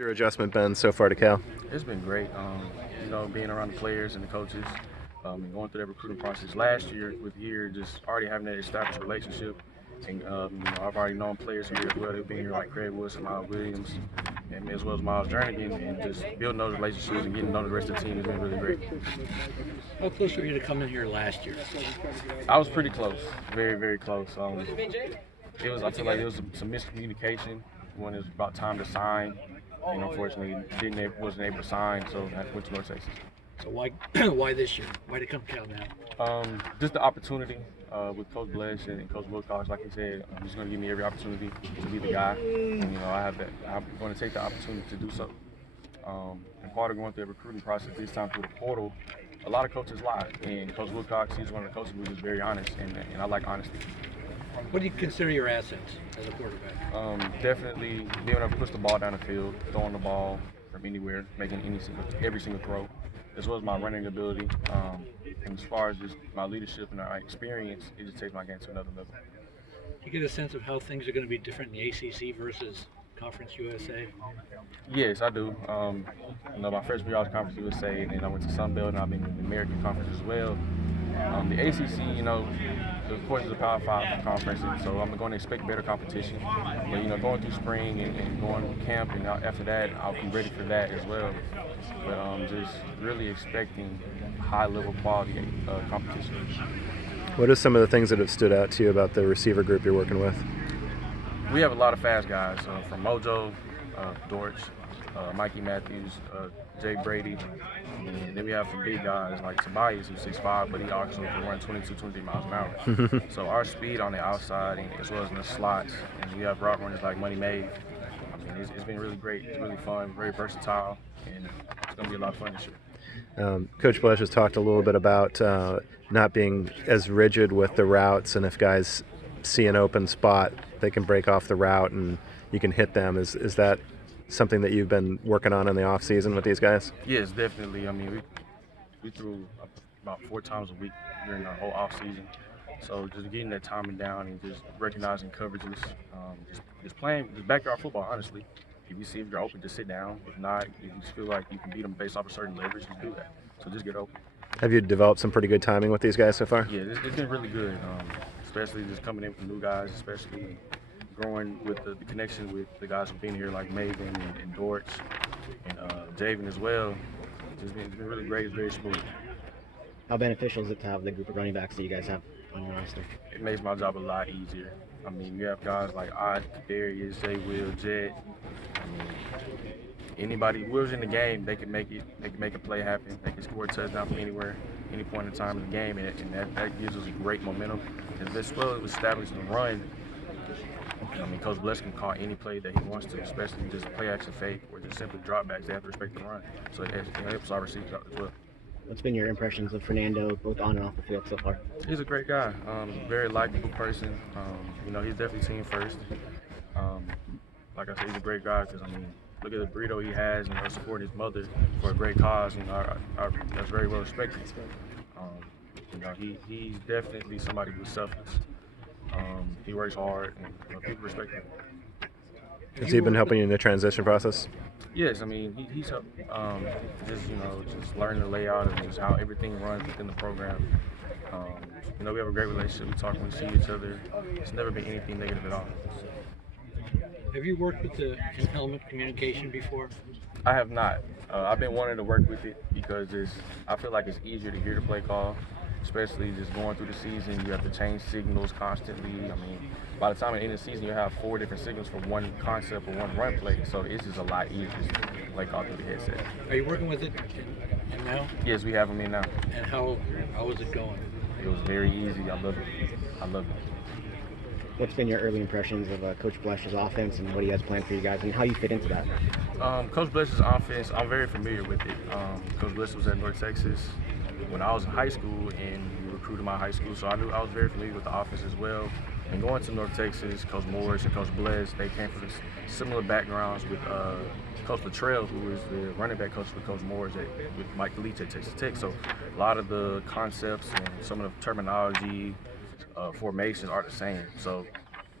Your adjustment been so far to Cal? It's been great. Being around the players and the coaches, and going through that recruiting process. Last year with here, just already having that established relationship, and I've already known players here as well. They've been here like Craig Woods and Miles Williams, and as well as Miles Jernigan, and just building those relationships and getting to know the rest of the team has been really great. How close were you to coming here last year? I was pretty close, very, very close. I feel like it was some miscommunication when it was about time to sign. And unfortunately, wasn't able to sign, so I went to North Texas. So why why this year? Why to come Cal now? Just the opportunity with Coach Blesh and Coach Wilcox. Like he said, he's going to give me every opportunity to be the guy. And, I have that. I'm going to take the opportunity to do so. And part of going through the recruiting process this time through the portal, a lot of coaches lie. And Coach Wilcox, he's one of the coaches who's just very honest, and I like honesty. What do you consider your assets as a quarterback? Definitely being able to push the ball down the field, throwing the ball from anywhere, making every single throw, as well as my running ability. And as far as just my leadership and my experience, it just takes my game to another level. Do you get a sense of how things are going to be different in the ACC versus Conference USA? Yes, I do. My first year I was Conference USA, and then I went to Sun Belt, and I've been in the American Conference as well. The ACC, of course, is a Power 5 conference, and so I'm going to expect better competition. But, going through spring and going to camp, and after that, I'll be ready for that as well. But just really expecting high-level quality competition. What are some of the things that have stood out to you about the receiver group you're working with? We have a lot of fast guys, from Mojo, Dortch, Mikey Matthews, Jake Brady, and then we have some big guys like Tobias, who's 6'5", but he also can run 22, 23 miles an hour. So our speed on the outside, and as well as in the slots, and we have route runners like Money Maeve. It's been really great. It's really fun, very versatile, and it's going to be a lot of fun this year. Coach Blesh has talked a little bit about not being as rigid with the routes, and if guys see an open spot, they can break off the route and you can hit them. Is that something that you've been working on in the off season with these guys? Yes, definitely. We threw about 4 times a week during our whole off season. So just getting that timing down and just recognizing coverages, just playing just backyard football. Honestly, if you see if you're open, just sit down. If not, if you just feel like you can beat them based off a certain leverage, just do that. So just get open. Have you developed some pretty good timing with these guys so far? Yeah, it's been really good, especially just coming in with new guys, especially growing with the connection with the guys who've been here like Maven and Dortch and Javen as well. It's been really great. It's very smooth. How beneficial is it to have the group of running backs that you guys have on your roster? It makes my job a lot easier. You have guys like Odd, Darius, Jay Will, Jet. Anybody who's in the game, they can make it. They can make a play happen. They can score a touchdown from anywhere, any point in time in the game, and that gives us great momentum. As well as establishing the run. Coach Blesh can call any play that he wants to, especially just play action fake or just simply drop backs. They have to respect the run, so it helps our receivers out as well. What's been your impressions of Fernando, both on and off the field so far? He's a great guy, very likable person. He's definitely team first. Like I said, he's a great guy because look at the burrito he has, and supporting his mother for a great cause. That's very well respected. He's definitely somebody who's selfless. He works hard, and people respect him. Has he been helping you in the transition process? Yes, he's helped just learning the layout of just how everything runs within the program. We have a great relationship. We talk when we see each other. It's never been anything negative at all. Have you worked with the in-helmet communication before? I have not. I've been wanting to work with it because I feel like it's easier to hear the play call, especially just going through the season. You have to change signals constantly. By the time at the end of the season, you have 4 different signals for one concept or one run play, so it's just a lot easier to play call through the headset. Are you working with it in now? Yes, we have them in now. And how is it going? It was very easy. I love it. What's been your early impressions of Coach Blesh's offense and what he has planned for you guys and how you fit into that? Coach Blesh's offense, I'm very familiar with it. Coach Blesh was at North Texas when I was in high school, and he recruited my high school, so I was very familiar with the offense as well. And going to North Texas, Coach Morris and Coach Blesh, they came from similar backgrounds with Coach Luttrell, who is the running back coach for Coach Morris with Mike Leach at Texas Tech. So a lot of the concepts and some of the terminology, formations are the same. So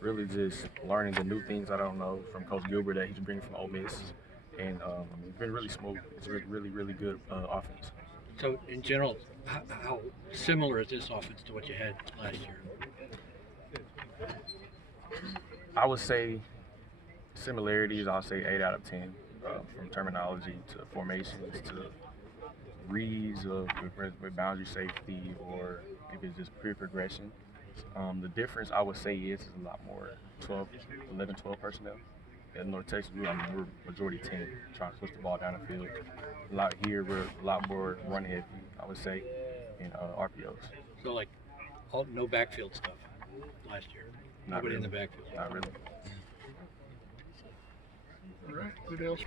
really just learning the new things I don't know from Coach Gilbert that he's bringing from Ole Miss. and it's been really smooth. It's really good offense. So in general, how similar is this offense to what you had last year? I would say similarities. I'll say 8 out of 10, from terminology to formations to reads with boundary safety, or if it's just pure progression. The difference I would say is a lot more 11, 12 personnel. At North Texas, we're majority 10, trying to push the ball down the field. A lot here, we're a lot more run heavy, I would say, in RPOs. So like, no backfield stuff last year. Not Nobody really. in the backfield. Not really. All right. Good answer.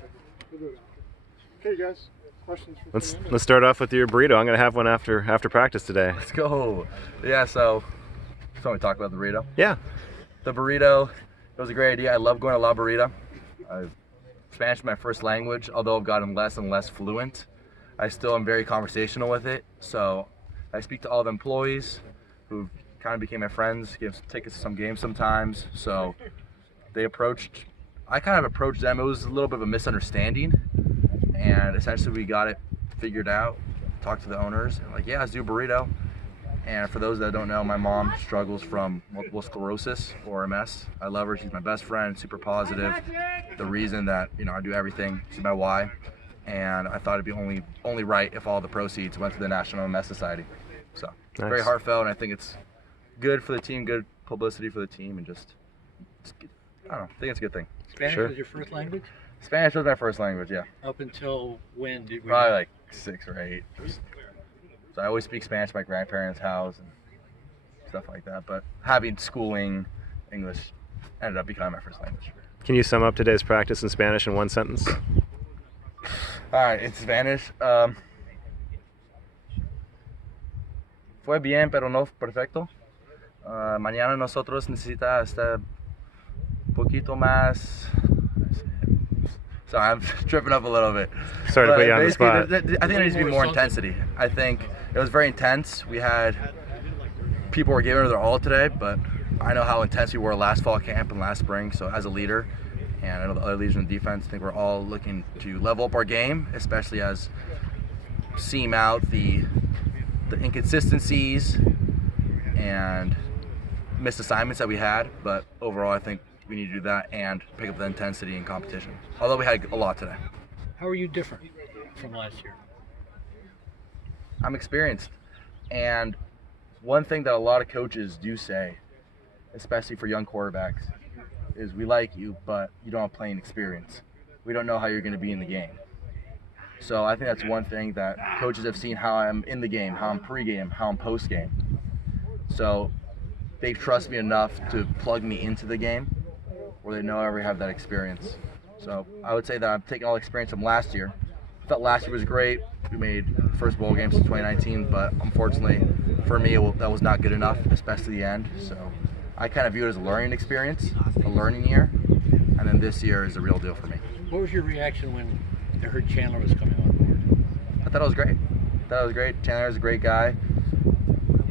Okay, guys. Questions for Fernando? Let's start off with your burrito. I'm gonna have one after practice today. Let's go. Yeah, so we talk about the burrito. Yeah. The burrito, it was a great idea. I love going to La Burrita. Spanish is my first language, although I've gotten less and less fluent. I still am very conversational with it. So I speak to all the employees who kind of became my friends, gave tickets to some games sometimes. So I kind of approached them. It was a little bit of a misunderstanding. And essentially we got it figured out, talked to the owners, and like, yeah, let's do a burrito. And for those that don't know, my mom struggles from multiple sclerosis, or MS. I love her. She's my best friend, super positive. The reason that, I do everything, she's my why. And I thought it'd be only right if all the proceeds went to the National MS Society. So it's very Nice. heartfelt, and I think it's good for the team, good publicity for the team, and I don't know, I think it's a good thing. Spanish Sure. was your first language? Spanish was my first language, yeah. Up until when did we? Probably like 6 or 8. So I always speak Spanish at my grandparents' house and stuff like that. But having schooling, English ended up becoming my first language. Can you sum up today's practice in Spanish in one sentence? All right, in Spanish. Fue bien, pero no perfecto. Mañana nosotros necesita estar un poquito más. Sorry, I'm tripping up a little bit. Sorry to But put you on the basically, spot. I think there needs to be more Something. intensity. I think it was very intense. We had people were giving it their all today, but I know how intense we were last fall camp and last spring. So as a leader, and I know the other leaders in the defense, I think we're all looking to level up our game, especially as seam out the inconsistencies and missed assignments that we had. But overall, I think we need to do that and pick up the intensity and competition. Although we had a lot today. How are you different from last year? I'm experienced. And one thing that a lot of coaches do say, especially for young quarterbacks, is we like you, but you don't have playing experience. We don't know how you're going to be in the game. So I think that's one thing that coaches have seen, how I'm in the game, how I'm pre-game, how I'm post-game. So they trust me enough to plug me into the game where they know I already have that experience. So I would say that I'm taking all the experience from last year. I thought last year was great. We made the first bowl game since 2019, but unfortunately for me, that was not good enough, especially the end. So I kind of view it as a learning experience, a learning year, and then this year is a real deal for me. What was your reaction when you heard Chandler was coming on board? I thought it was great. Chandler is a great guy.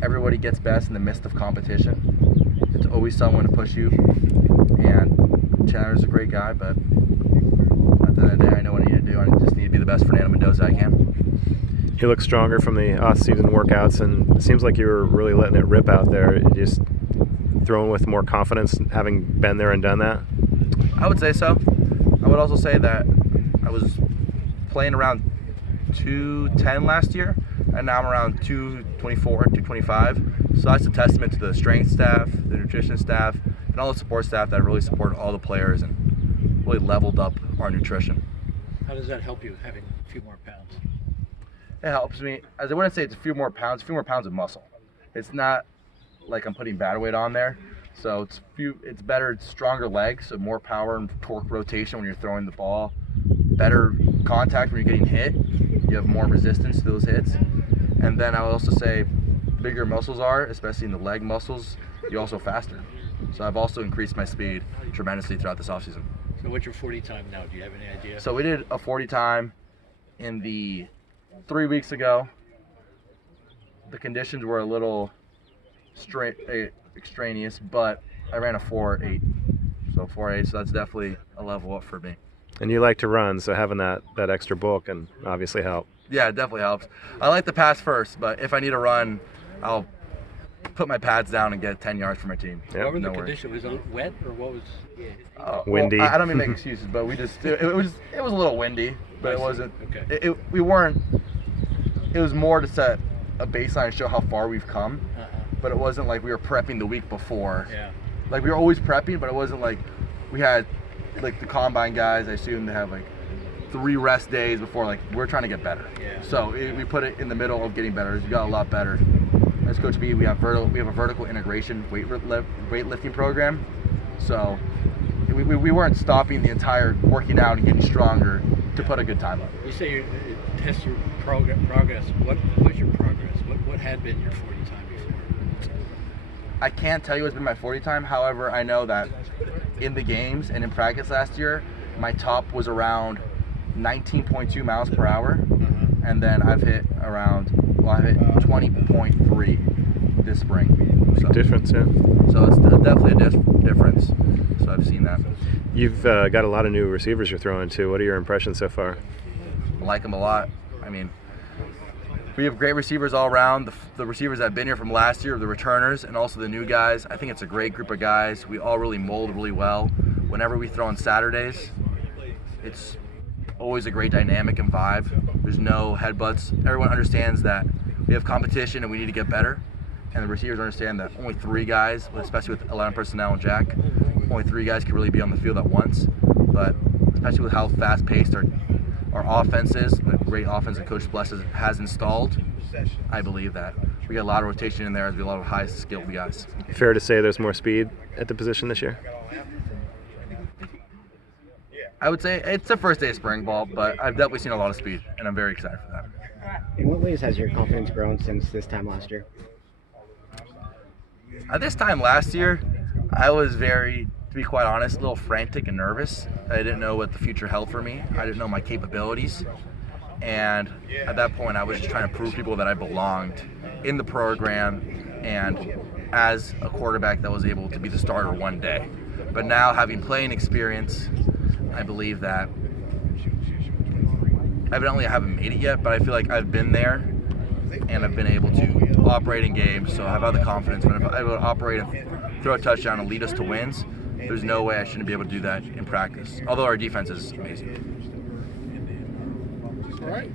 Everybody gets best in the midst of competition. There's always someone to push you, and Chandler's a great guy, but at the end of the day, I know what I need to do. I just need to be the best Fernando Mendoza I can. You look stronger from the off-season workouts, and it seems like you were really letting it rip out there. Just throwing with more confidence, having been there and done that. I would say so. I would also say that I was playing around 210 last year, and now I'm around 224, 225. So that's a testament to the strength staff, the nutrition staff, and all the support staff that really supported all the players and really leveled up our nutrition. How does that help you, having a few more pounds? It helps me, as I wouldn't say it's a few more pounds of muscle. It's not like I'm putting bad weight on there. So it's better, it's stronger legs, so more power and torque rotation when you're throwing the ball. Better contact when you're getting hit. You have more resistance to those hits. And then I would also say bigger muscles are, especially in the leg muscles, you're also faster. So I've also increased my speed tremendously throughout this offseason. So what's your 40 time now? Do you have any idea? So we did a 40 time in the 3 weeks ago. The conditions were a little extraneous, but I ran a 4.8. So 4.8, so that's definitely a level up for me. And you like to run, so having that extra bulk can obviously help. Yeah, it definitely helps. I like to pass first, but if I need to run, I'll put my pads down and get 10 yards for my team. Yep. What were the No worries. conditions? Was it wet or what was? Windy. Well, I don't mean to make excuses, but it was a little windy, but it wasn't. Okay. We weren't. It was more to set a baseline and show how far we've come, but it wasn't like we were prepping the week before. Yeah. Like we were always prepping, but it wasn't like we had like the combine guys. I assume they have like 3 rest days before. Like we're trying to get better. Yeah. So we put it in the middle of getting better. We got a lot better. As Coach B, we have a vertical integration weightlifting program. So we weren't stopping the entire working out and getting stronger to put a good time up. You say you test your progress. What was your progress? What had been your 40 time before? I can't tell you what's been my 40 time. However, I know that in the games and in practice last year, my top was around 19.2 miles per hour, and then I've hit 20.3 this spring. So, Difference, yeah. So it's definitely a difference. So I've seen that. You've got a lot of new receivers you're throwing to. What are your impressions so far? I like them a lot. I mean, we have great receivers all around. The receivers that have been here from last year, the returners, and also the new guys. I think it's a great group of guys. We all really mold really well. Whenever we throw on Saturdays, it's always a great dynamic and vibe. There's no headbutts. Everyone understands that we have competition and we need to get better. And the receivers understand that only 3 guys, especially with 11 personnel and Jack, only 3 guys can really be on the field at once. But especially with how fast-paced our offense is, the great offense that Coach Bless has installed, I believe that we get a lot of rotation in there. There's a lot of high-skilled guys. Fair to say there's more speed at the position this year? I would say it's the first day of spring ball, but I've definitely seen a lot of speed, and I'm very excited for that. In what ways has your confidence grown since this time last year? At this time last year, I was to be quite honest, a little frantic and nervous. I didn't know what the future held for me. I didn't know my capabilities. And at that point, I was just trying to prove people that I belonged in the program and as a quarterback that was able to be the starter one day. But now, having playing experience, I believe that evidently I haven't made it yet, but I feel like I've been there and I've been able to operate in games, so I have the confidence. But if I'm able to operate and throw a touchdown and lead us to wins, there's no way I shouldn't be able to do that in practice, although our defense is amazing. All right.